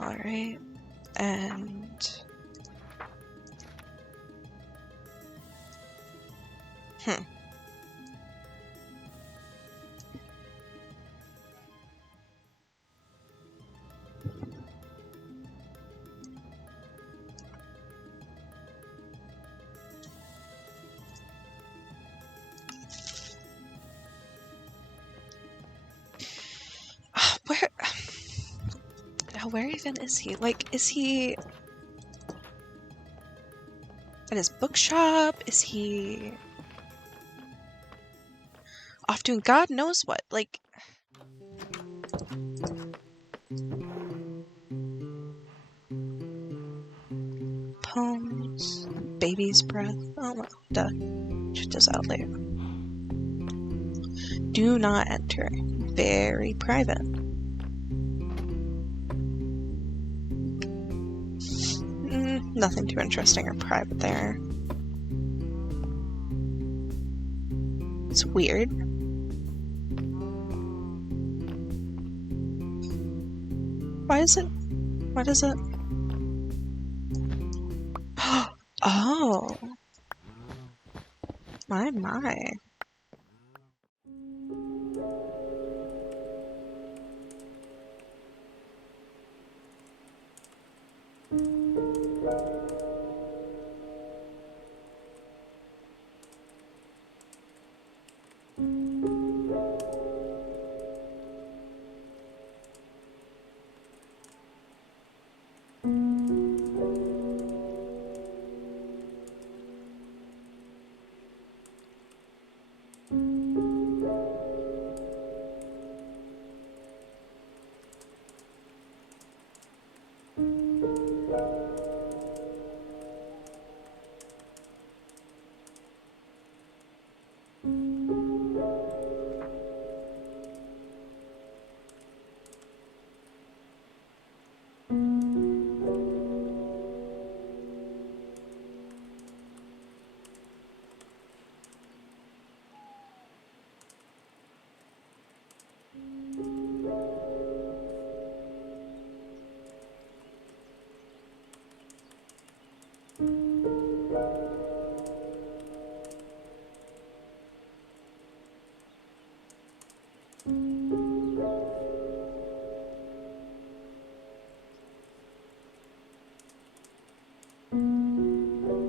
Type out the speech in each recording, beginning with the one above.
Alright, and... Where even is he? Like, is he at his bookshop? Is he off doing God knows what? Like, poems, baby's breath. Oh well, duh. Check this out later. Do not enter. Very private. Nothing too interesting or private there. It's weird. Why is it? What is it? Oh. My.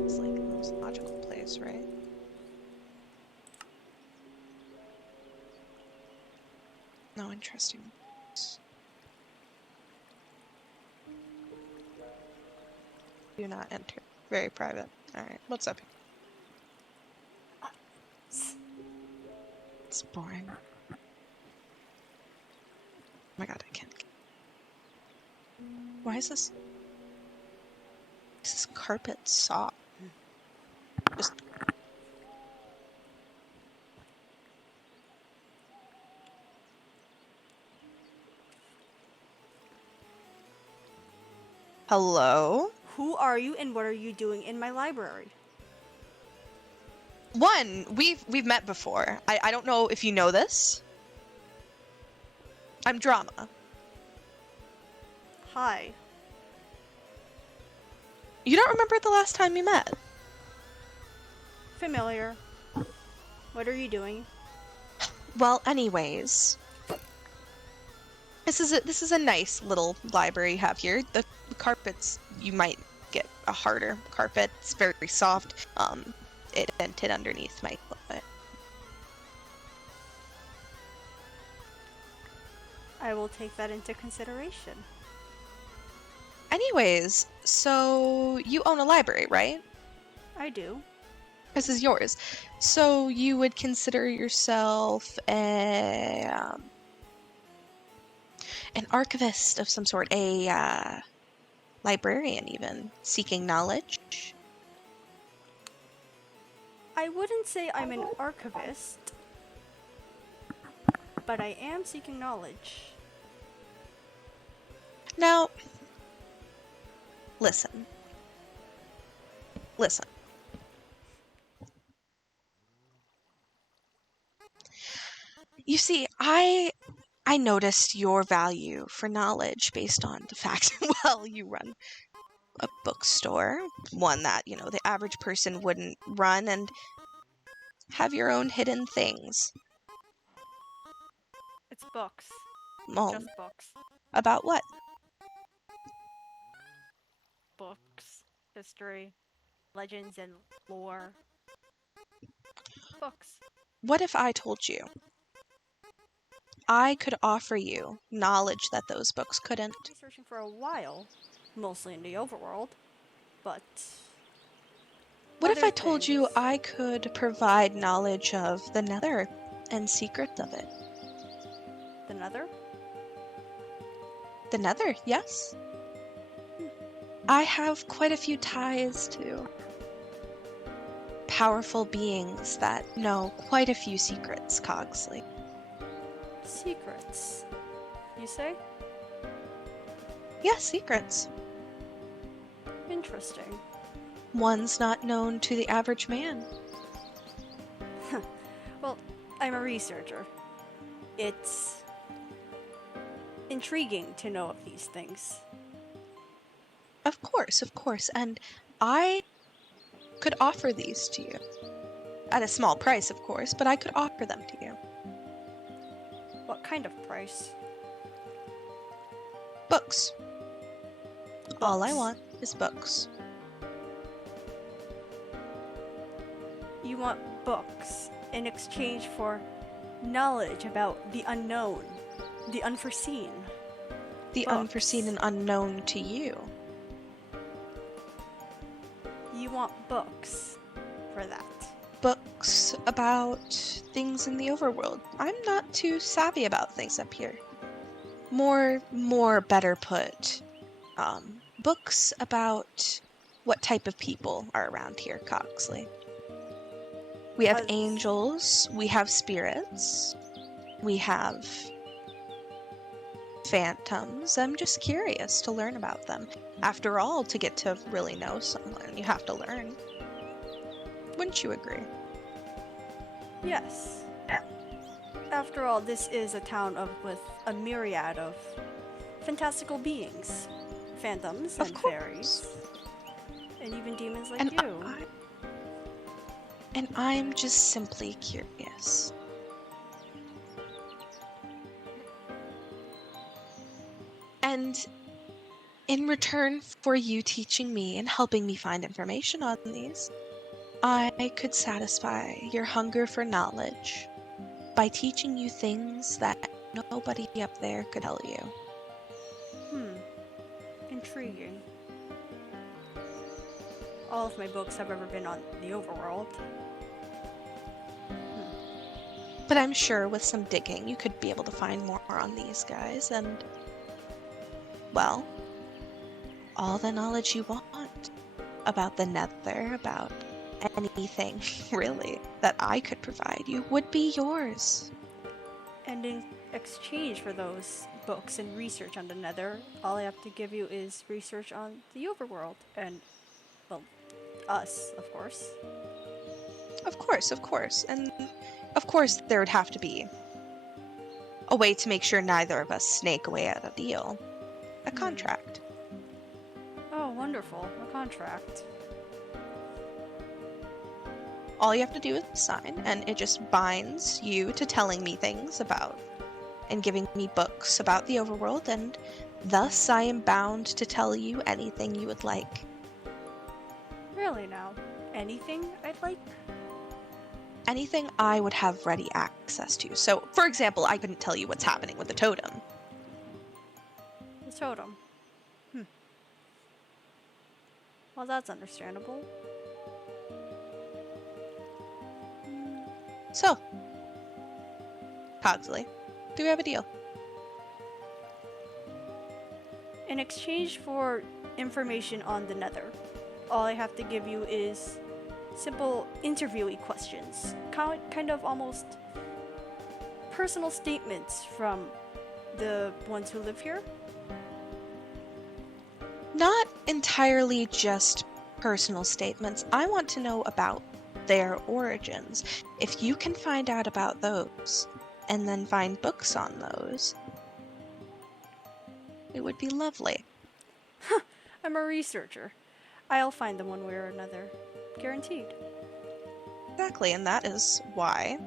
It's like the most logical place, right? No, interesting. Do not enter. Very private. Alright, what's up here? It's boring. Oh my god, I can't. Why is this? Is this carpet soft? Just. Hello? Who are you and what are you doing in my library? One, we've met before. I don't know if you know this. I'm Drama. Hi. You don't remember the last time we met? Familiar. What are you doing? Well, anyways, this is a nice little library you have here. The carpets, you might get a harder carpet. It's very soft. It dented underneath my foot. I will take that into consideration. Anyways, so you own a library, right? I do. This is yours. So you would consider yourself an archivist of some sort, a librarian even, seeking knowledge? I wouldn't say I'm an archivist, but I am seeking knowledge. Now, listen. You see, I I noticed your value for knowledge based on the fact, well, you run a bookstore, one that, the average person wouldn't run, and have your own hidden things. It's books. Oh, Just books. about what? Books. History. Legends and lore. Books. What if I told you I could offer you knowledge that those books couldn't? I've been searching for a while, mostly in the overworld, but What if other I told you things- I could provide knowledge of the Nether and secrets of it? The Nether? The Nether, yes. I have quite a few ties to powerful beings that know quite a few secrets, Cogsley. Secrets, you say? Yes, secrets. Interesting. One's not known to the average man. Well, I'm a researcher. It's intriguing to know of these things. Of course, and I could offer these to you. At a small price, of course, but I could offer them to you. What kind of price? Books. All I Books. want is books. You want books in exchange for knowledge about the unknown, the unforeseen. The Books. unforeseen and unknown to you. You want books for that. Books about things in the overworld. I'm not too savvy about things up here. More better put, books about what type of people are around here, Cogsley. We have angels, we have spirits, we have phantoms. I'm just curious to learn about them. After all, to get to really know someone, you have to learn. Wouldn't you agree? Yes. After all, this is a town with a myriad of fantastical beings. Phantoms Of and course. fairies. And even demons like And you. I'm just simply curious. And in return for you teaching me and helping me find information on these, I could satisfy your hunger for knowledge by teaching you things that nobody up there could tell you. Intriguing. All of my books have ever been on the overworld. But I'm sure with some digging you could be able to find more on these guys and, well, all the knowledge you want about the Nether, about anything, really, that I could provide you would be yours. And in exchange for those books and research on the Nether, all I have to give you is research on the overworld. And, well, us, of course. Of course. And of course there would have to be a way to make sure neither of us snake away at a deal. A contract. Oh, wonderful. A contract. All you have to do is sign, and it just binds you to telling me things about and giving me books about the overworld, and thus I am bound to tell you anything you would like. Really now? Anything I'd like? Anything I would have ready access to. So, for example, I couldn't tell you what's happening with the totem. The totem. Well, that's understandable. So, Cogsley, do we have a deal? In exchange for information on the Nether, all I have to give you is simple interviewee questions. Kind of almost personal statements from the ones who live here. Not entirely just personal statements. I want to know about their origins. If you can find out about those, and then find books on those, it would be lovely. I'm a researcher. I'll find them one way or another. Guaranteed. Exactly, and that is why.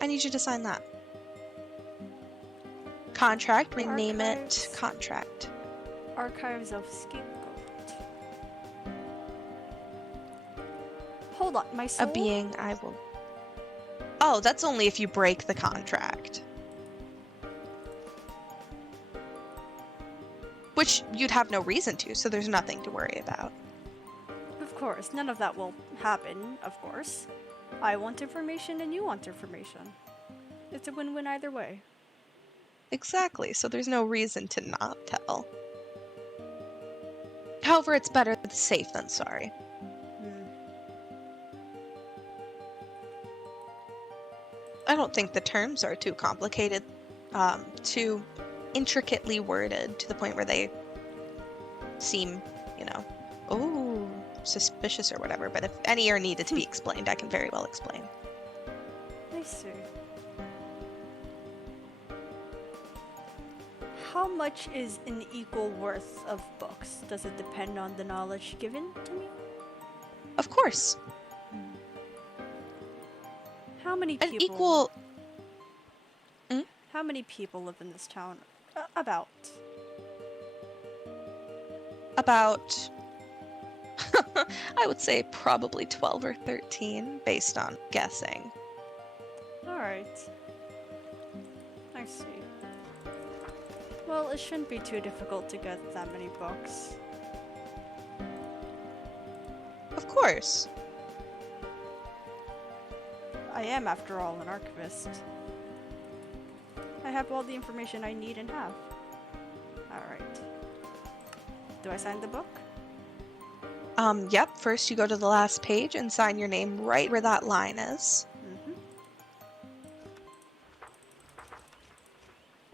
I need you to sign that. Contract, rename it Archives. contract. Archives of Scapegoat. Hold on, my soul? A being I will... Oh, that's only if you break the contract. Which you'd have no reason to, so there's nothing to worry about. Of course, none of that will happen, of course. I want information and you want information. It's a win-win either way. Exactly, so there's no reason to not tell. However, it's better safe than sorry. I don't think the terms are too complicated, too intricately worded to the point where they seem, oh, suspicious or whatever. But if any are needed to be explained, I can very well explain. I see. How much is an equal worth of books? Does it depend on the knowledge given to me? Of course. How many An people? equal... How many people live in this town? About. About... I would say probably 12 or 13, based on guessing. Alright. I see. Well, it shouldn't be too difficult to get that many books. Of course. I am, after all, an archivist. I have all the information I need and have. Alright. Do I sign the book? Yep. First you go to the last page and sign your name right where that line is.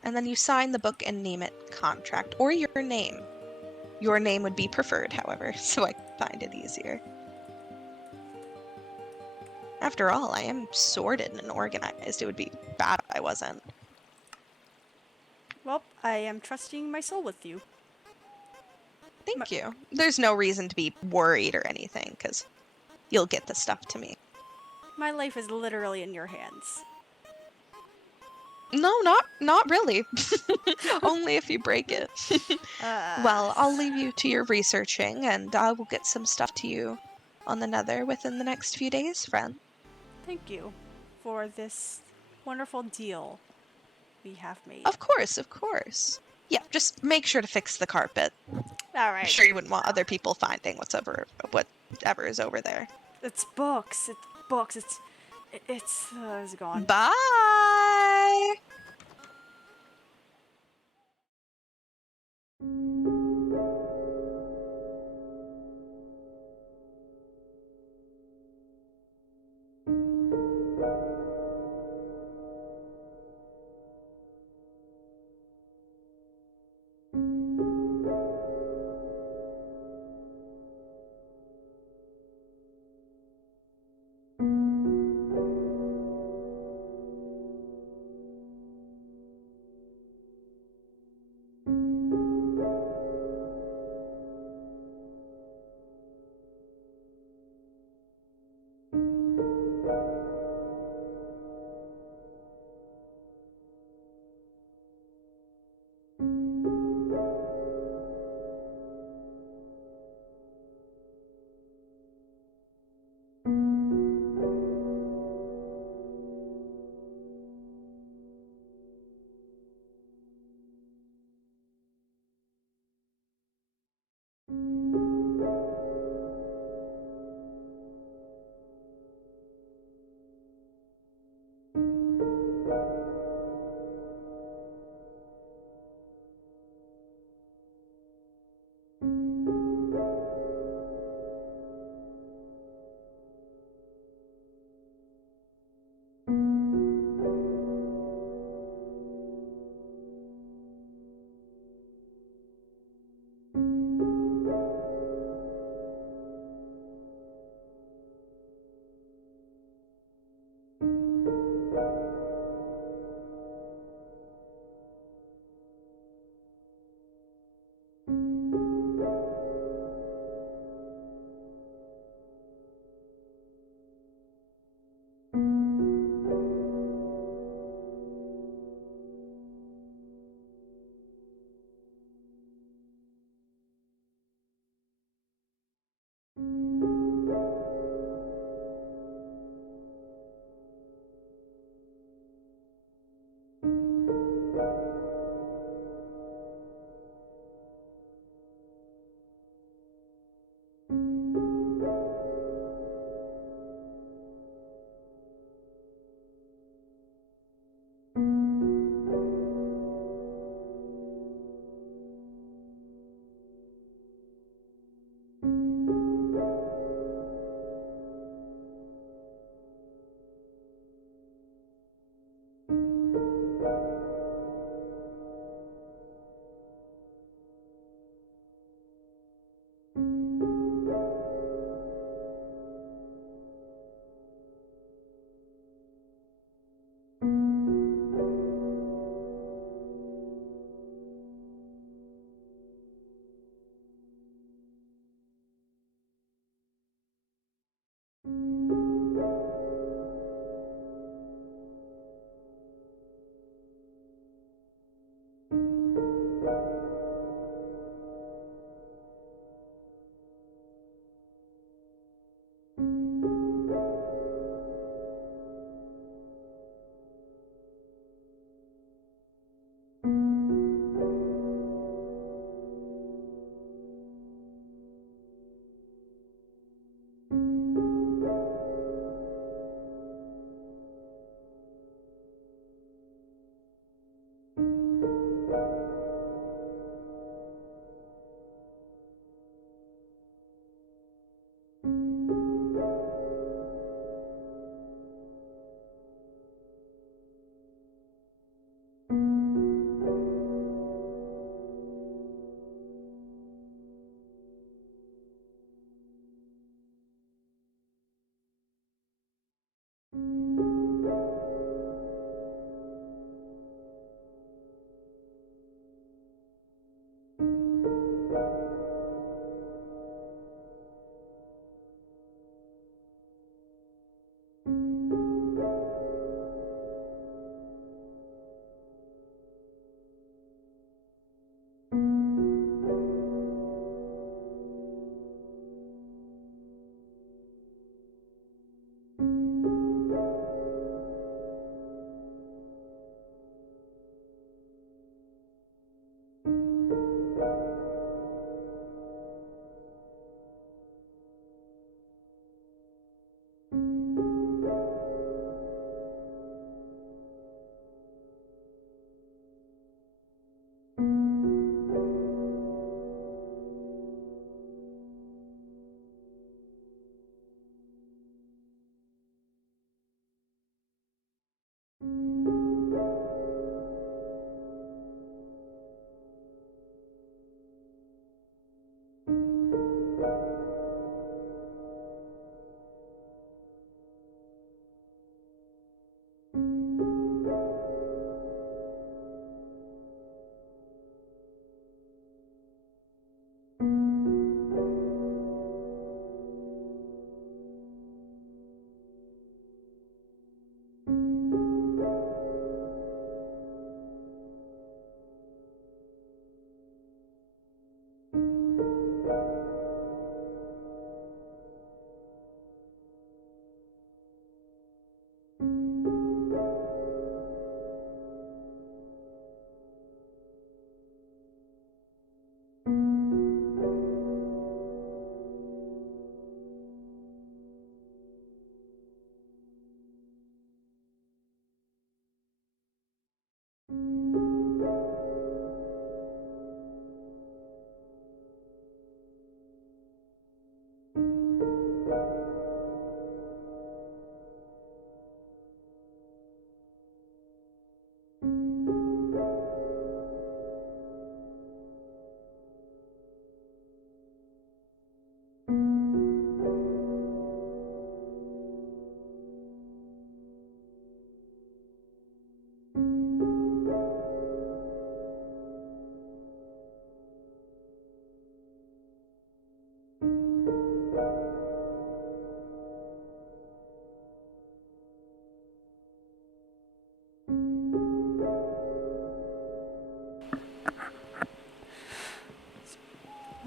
And then you sign the book and name it contract, or your name. Your name would be preferred, however, so I find it easier. After all, I am sorted and organized. It would be bad if I wasn't. Well, I am trusting my soul with you. Thank you. There's no reason to be worried or anything, because you'll get the stuff to me. My life is literally in your hands. No, not really. Only if you break it. Well, I'll leave you to your researching, and I will get some stuff to you on the Nether within the next few days, friend. Thank you for this wonderful deal we have made. Of course, of course. Yeah, just make sure to fix the carpet. Alright. I'm sure you wouldn't want other people finding whatever is over there. It's books. It's books. It's gone. Bye!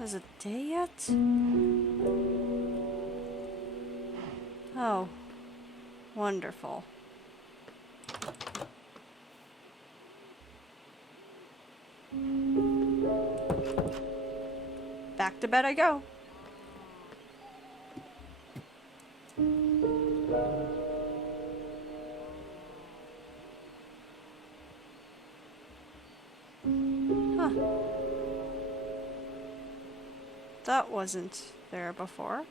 Was it day yet? Oh, wonderful. Back to bed I go. Huh. That wasn't there before.